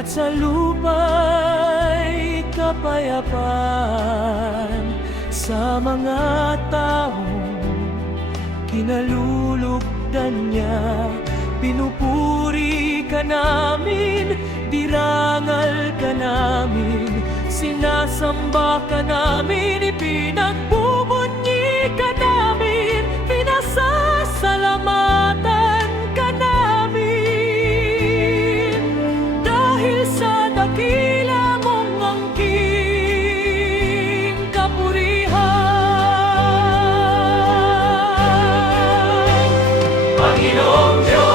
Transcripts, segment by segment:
at sa lupa'y kapayapaan sa mga taong kinalulugdan niya. Pinupuri ka namin, dirangal ka namin, sinasamba ka namin, ipinagbubunyi ka namin, pinasasalamatan ka namin. Dahil sa dakila mong angking kapurihan, Panginoong Diyos,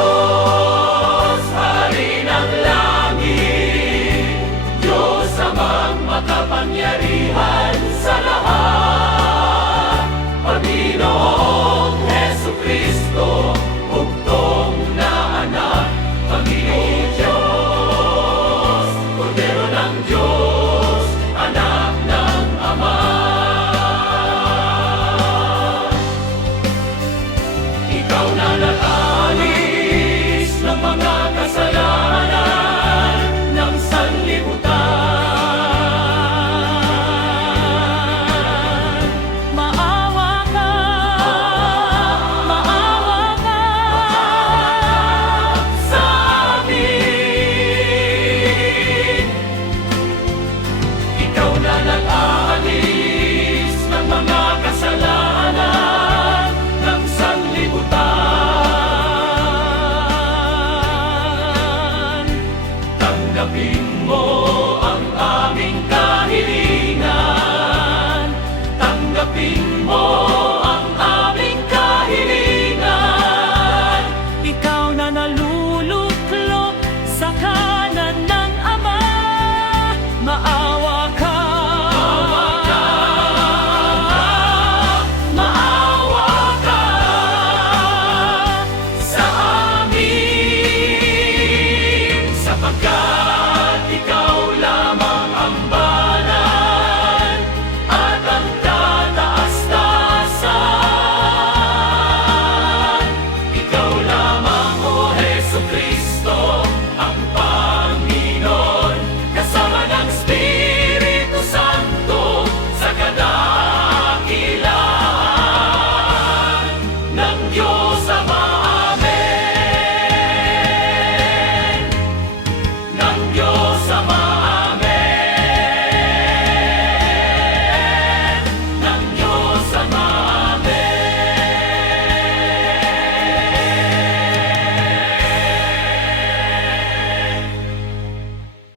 Hari ng langit, Diyos amang makapangyarihan sa lahat, Panginoong Jesucristo, bugtong na anak, Panginoong Diyos, Kordero ng Diyos, anak ng Ama. Ikaw na nag-aalis ng mga kasalanan ng sanlibutan. Maawa ka sa amin. Ikaw na nag-aalis ng mga kasalanan ng sanlibutan. Tanggapin mo ang aming kahilingan, tanggapin mo ang aming kahilingan. Ikaw na naluluklok sa kanan ng Ama, maawa ka, maawa ka sa amin, sapagkat ikaw lamang ang banal at ang kataas-taasan. Ikaw lamang, O Jesucristo,